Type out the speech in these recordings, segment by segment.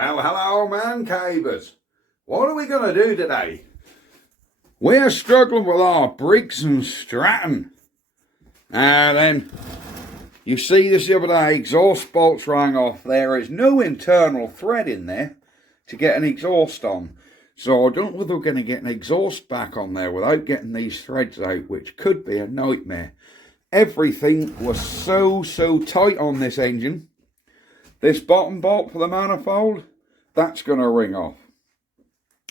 Well, hello man cavers. What are we going to do today? We're struggling with our Briggs and Stratton. And then, you see this the other day, exhaust bolts rang off. There is no internal thread in there to get an exhaust on. So I don't know whether we're going to get an exhaust back on there without getting these threads out, which could be a nightmare. Everything was so tight on this engine. This bottom bolt for the manifold, that's going to ring off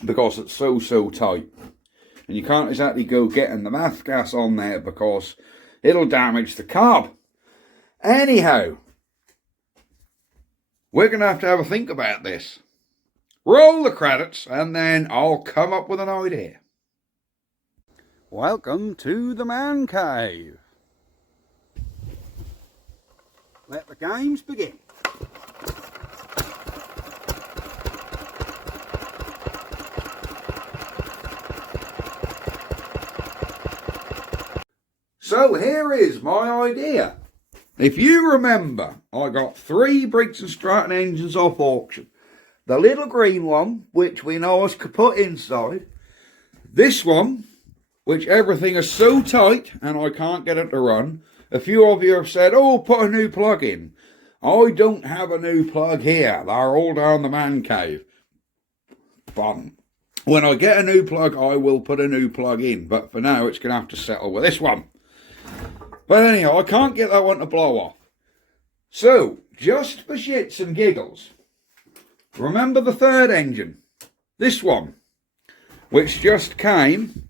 because it's so tight. And you can't exactly go getting the math gas on there because it'll damage the carb. Anyhow, we're going to have a think about this. Roll the credits and then I'll come up with an idea. Welcome to the man cave. Let the games begin. So here is my idea. If you remember, I got 3 Briggs and Stratton engines off auction. The little green one, which we know is kaput inside. This one, which everything is so tight and I can't get it to run. A few of you have said, oh, put a new plug in. I don't have a new plug here. They're all down the man cave. But when I get a new plug, I will put a new plug in. But for now, it's going to have to settle with this one. But anyhow, I can't get that one to blow off. So, just for shits and giggles, remember the third engine? This one, which just came.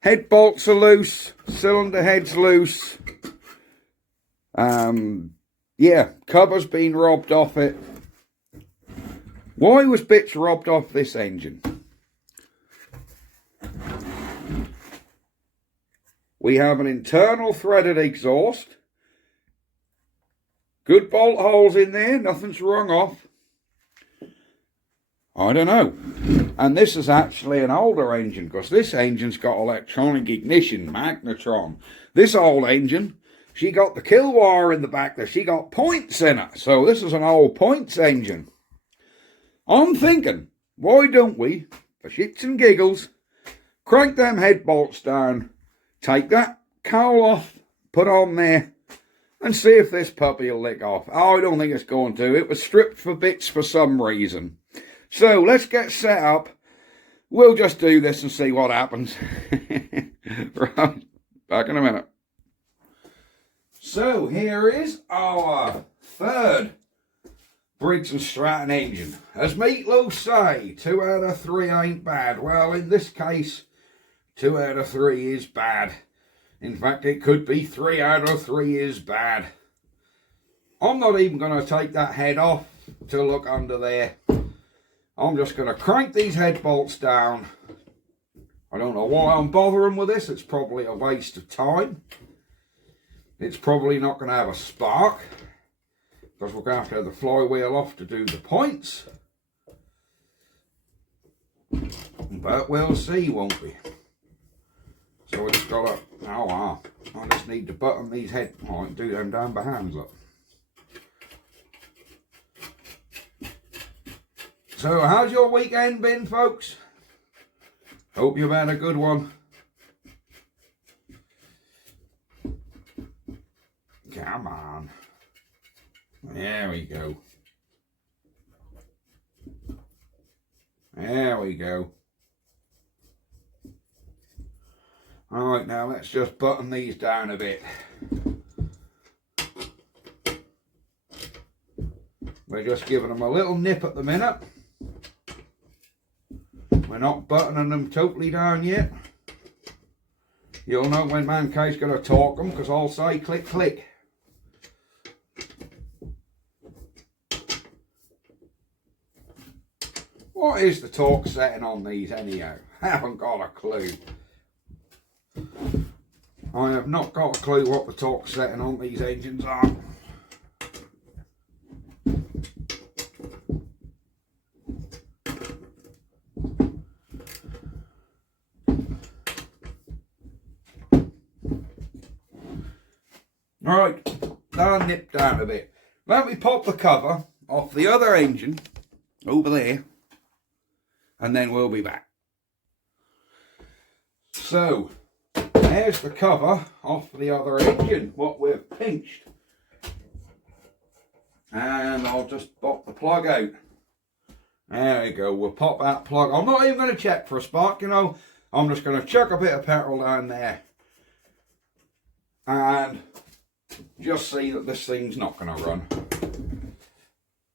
Head bolts are loose, cylinder head's loose. Yeah, cover's been robbed off it. Why was bits robbed off this engine? We have an internal threaded exhaust. Good bolt holes in there, nothing's rung off. I don't know. And this is actually an older engine because this engine's got electronic ignition, magnetron. This old engine, she got the kill wire in the back there. She got points in it. So this is an old points engine. I'm thinking, why don't we, for shits and giggles, crank them head bolts down, take that cowl off, put on there, and see if this puppy will lick off. Oh, I don't think it's going to. It was stripped for bits for some reason. So let's get set up. We'll just do this and see what happens. Right, back in a minute. So here is our third Briggs and Stratton engine. As Meatloaf say, 2 out of 3 ain't bad. Well, in this case, 2 out of 3 is bad. In fact, it could be 3 out of 3 is bad. I'm not even going to take that head off to look under there. I'm just going to crank these head bolts down. I don't know why I'm bothering with this. It's probably a waste of time. It's probably not going to have a spark, because we're going to have the flywheel off to do the points. But we'll see, won't we? So we just got to, I just need to button these head, I can do them down by hands, look. So how's your weekend been, folks? Hope you've had a good one. Come on. There we go. There we go. Alright, now let's just button these down a bit. We're just giving them a little nip at the minute. We're not buttoning them totally down yet. You'll know when Mankai's going to torque them, because I'll say click click. What is the torque setting on these anyhow? I haven't got a clue. I have not got a clue what the torque setting on these engines are. Alright, that'll nip down a bit. Let me pop the cover off the other engine over there, and then we'll be back. So, there's the cover off the other engine, what we've pinched. And I'll just pop the plug out. There we go, we'll pop that plug. I'm not even going to check for a spark, you know. I'm just going to chuck a bit of petrol down there. And just see that this thing's not going to run.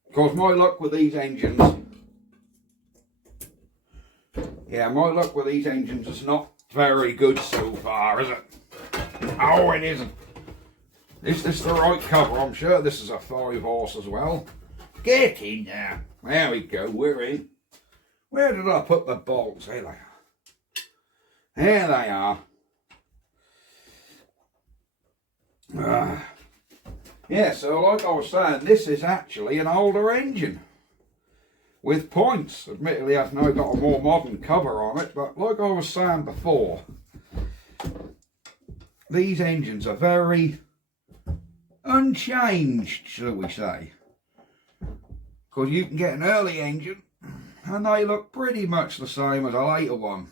Because my luck with these engines, is not very good so far, is it? Oh, it isn't. Is this the right cover? I'm sure this is a 5 horse as well. Get in there. There we go, we're in. Where did I put the bolts? There they are. There they are. Yeah, so like I was saying, this is actually an older engine with points. Admittedly, I've now got a more modern cover on it, but like I was saying before, these engines are very unchanged, shall we say. Because you can get an early engine and they look pretty much the same as a later one.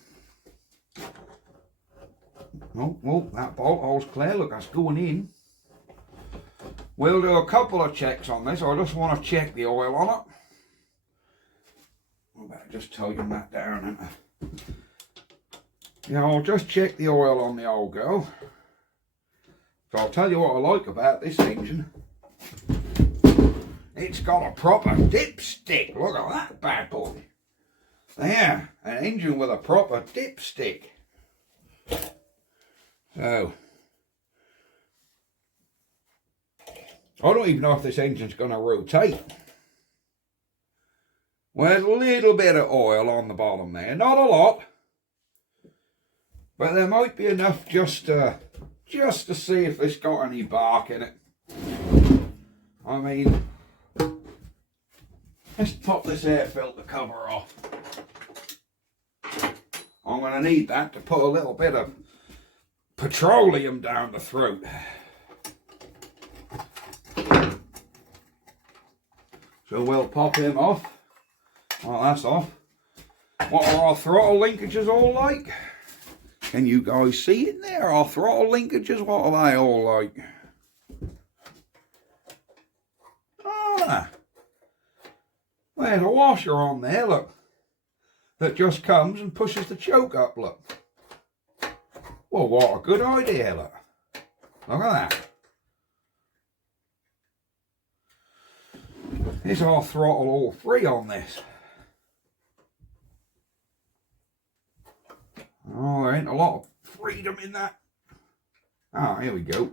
Oh, that bolt hole's clear. Look, that's going in. We'll do a couple of checks on this. I just want to check the oil on it. I better just tighten that down, ain't I? Yeah, I'll just check the oil on the old girl. So I'll tell you what I like about this engine. It's got a proper dipstick. Look at that bad boy. There, an engine with a proper dipstick. So, I don't even know if this engine's going to rotate. Well, there's a little bit of oil on the bottom there. Not a lot. But there might be enough just to see if this got any bark in it. I mean, let's pop this air filter cover off. I'm going to need that to put a little bit of petroleum down the throat. So we'll pop him off. Well, that's off. What are our throttle linkages all like? Can you guys see in there? Our throttle linkages, what are they all like? Ah, there's a washer on there, look, that just comes and pushes the choke up, look. Well, what a good idea, look. Look at that. Is our throttle all free on this? Oh, there ain't a lot of freedom in that. Ah, here we go.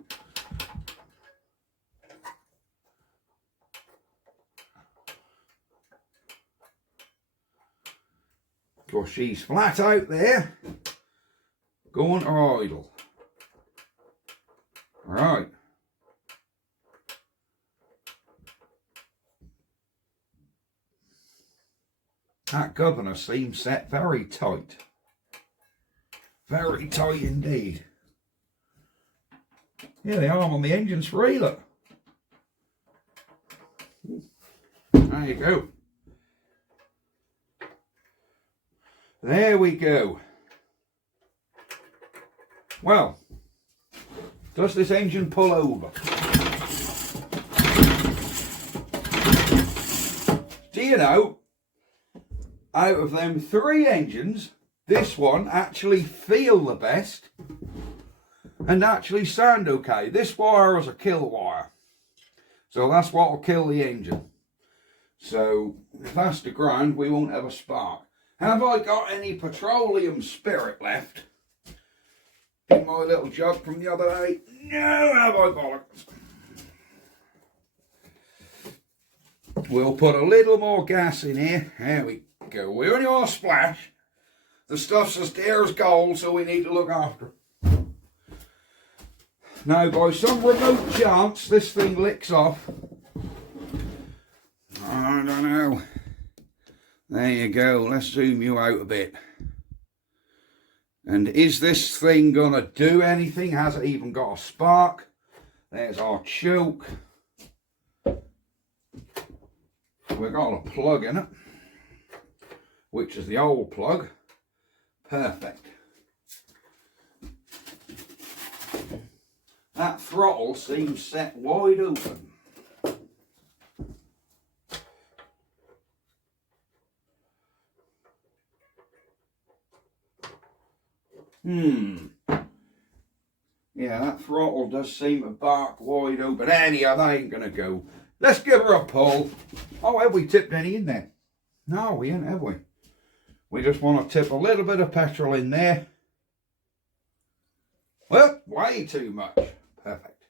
Of course, she's flat out there, going to idle. Right. That governor seems set very tight. Very tight indeed. Yeah, the arm on the engine's free, look. There you go. There we go. Well, does this engine pull over? Do you know, out of them 3 engines, this one actually feel the best and actually sound okay. This wire is a kill wire, so that's what will kill the engine. So if that's the ground, we won't have a spark. Have I got any petroleum spirit left in my little jug from the other day? No, have I got it? We'll put a little more gas in here. There we go. We only want a splash. The stuff's as dear as gold, so we need to look after it. Now, by some remote chance, this thing licks off. I don't know. There you go. Let's zoom you out a bit. And is this thing going to do anything? Has it even got a spark? There's our choke. We've got a plug in it. which is the old plug. Perfect. That throttle seems set wide open. Yeah, that throttle does seem to bark wide open. Anyhow, that ain't going to go. Let's give her a pull. Oh, have we tipped any in there? No, we ain't, have we? We just want to tip a little bit of petrol in there. Well, way too much. Perfect.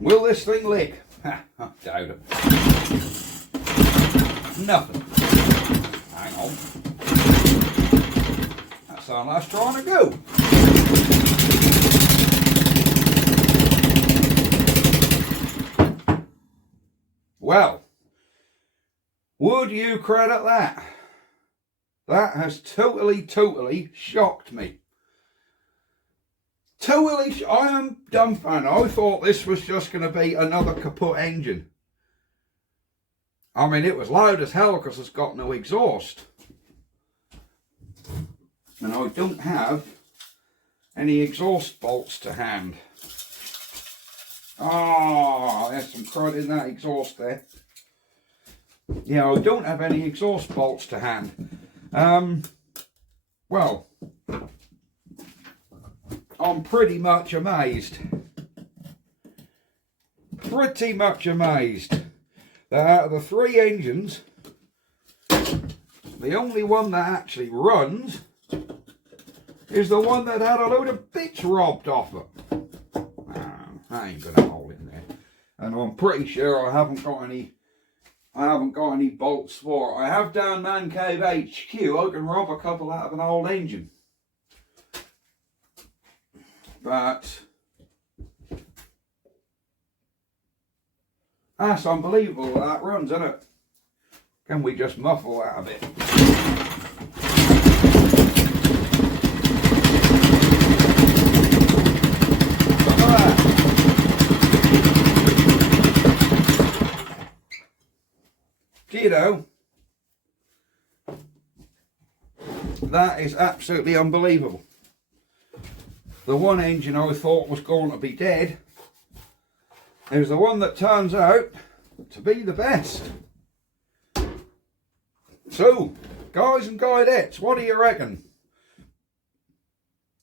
Will this thing lick? I doubt it. Nothing. Hang on. That's how that's trying to go. Well, would you credit that? That has totally shocked me. I am dumbfounded. I thought this was just going to be another kaput engine. I mean, it was loud as hell because it's got no exhaust. And I don't have any exhaust bolts to hand. Oh, there's some crud in that exhaust there. Yeah, I don't have any exhaust bolts to hand. Well, I'm pretty much amazed. That out of the 3 engines, the only one that actually runs is the one that had a load of bits robbed off it. I ain't gonna hold in there. And I'm pretty sure I haven't got any bolts for it. I have down Man Cave HQ. I can rob a couple out of an old engine. But that's unbelievable that runs, isn't it? Can we just muffle that a bit? Look at that. Do you know, that is absolutely unbelievable. The one engine I thought was going to be dead is the one that turns out to be the best. So, guys and guidettes, what do you reckon?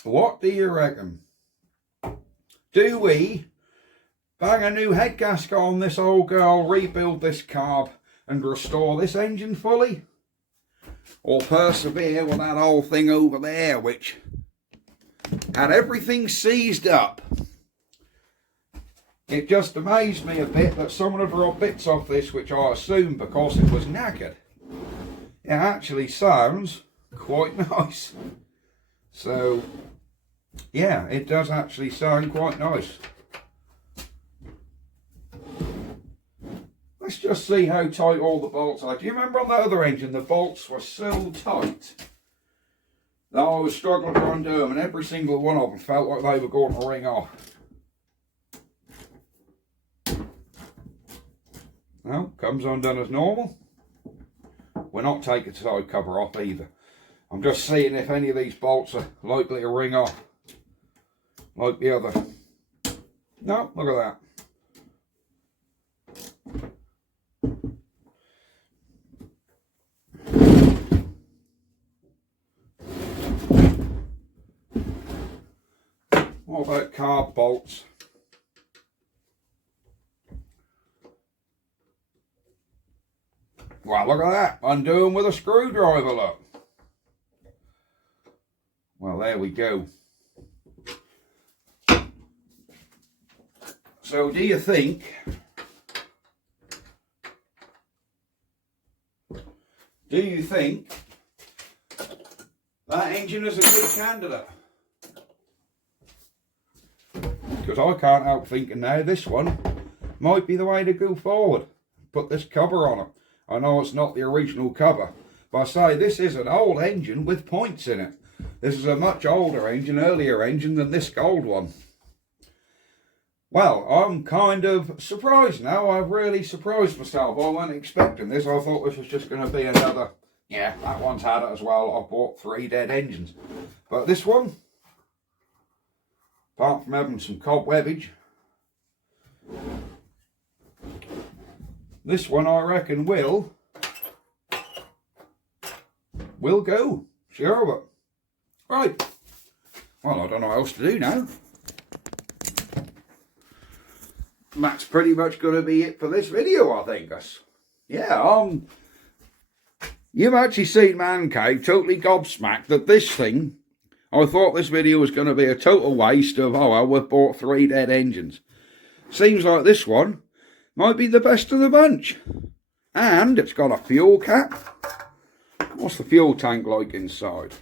What do you reckon? Do we bang a new head gasket on this old girl, rebuild this carb and restore this engine fully? Or persevere with that old thing over there which had everything seized up? It just amazed me a bit that someone had robbed bits off this, which I assumed because it was knackered. It actually sounds quite nice. So, yeah, it does actually sound quite nice. Let's just see how tight all the bolts are. Do you remember on the other engine, the bolts were so tight that I was struggling to undo them, and every single one of them felt like they were going to ring off. Well, comes undone as normal. We're not taking the side cover off either. I'm just seeing if any of these bolts are likely to ring off like the other. No, look at that. What about carb bolts? Well, look at that. Undo them with a screwdriver, look. Well, there we go. So, do you think that engine is a good candidate? Because I can't help thinking now this one might be the way to go forward. Put this cover on it. I know it's not the original cover, but I say this is an old engine with points in it. This is a much older engine, earlier engine than this gold one. Well, I'm kind of surprised now. I've really surprised myself. I wasn't expecting this. I thought this was just going to be another Yeah, that one's had it as well. I bought 3 dead engines. But this one, apart from having some cobwebbage, this one I reckon will go. Sure, but right. Well, I don't know what else to do now. That's pretty much going to be it for this video, I think. Yeah, you've actually seen Man Cave totally gobsmacked that this thing, I thought this video was going to be a total waste of, oh, well, we've bought 3 dead engines. Seems like this one might be the best of the bunch. And it's got a fuel cap. What's the fuel tank like inside?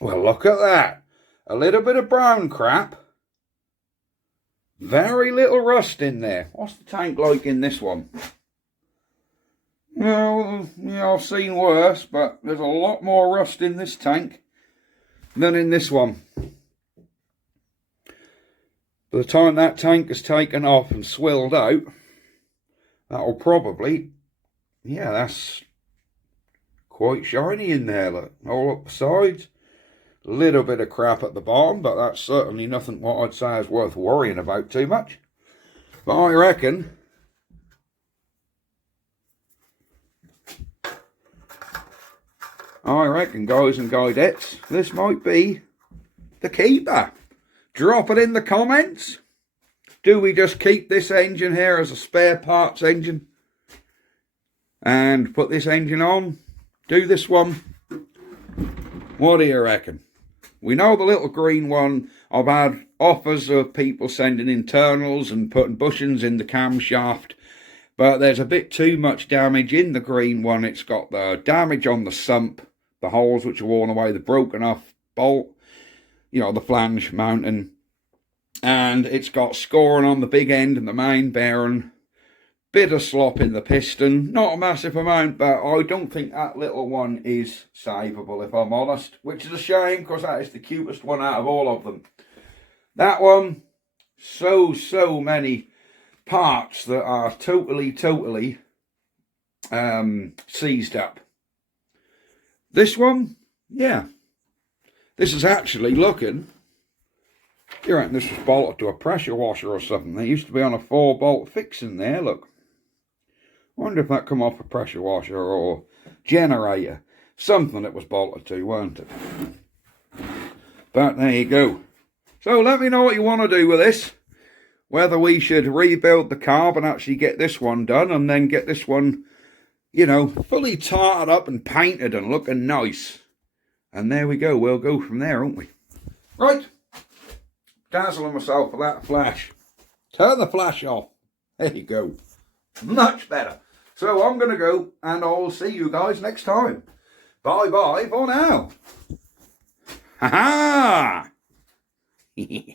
Well, look at that. A little bit of brown crap. Very little rust in there. What's the tank like in this one? Well, yeah, I've seen worse, but there's a lot more rust in this tank than in this one. By the time that tank is taken off and swilled out, that'll probably, yeah, that's quite shiny in there, look. All up the sides. A little bit of crap at the bottom, but that's certainly nothing what I'd say is worth worrying about too much. But I reckon guys and guidettes, this might be the keeper. Drop it in the comments. Do we just keep this engine here as a spare parts engine and put this engine on? Do this one? What do you reckon? We know the little green one, I've had offers of people sending internals and putting bushings in the camshaft, but there's a bit too much damage in the green one. It's got the damage on the sump, the holes which are worn away, the broken off bolt, you know, the flange mounting, and it's got scoring on the big end and the main bearing, bit of slop in the piston, not a massive amount, but I don't think that little one is savable, if I'm honest, which is a shame because that is the cutest one out of all of them. That one, so many parts that are totally seized up. This one, yeah, this is actually looking, you reckon this was bolted to a pressure washer or something. They used to be on a 4-bolt fixing there, look. Wonder if that come off a pressure washer or generator. Something it was bolted to, weren't it? But there you go. So let me know what you want to do with this. Whether we should rebuild the carb and actually get this one done and then get this one, you know, fully tarted up and painted and looking nice. And there we go. We'll go from there, won't we? Right. Dazzling myself with that flash. Turn the flash off. There you go. Much better. So I'm going to go and I'll see you guys next time. Bye bye for now. Ha ha!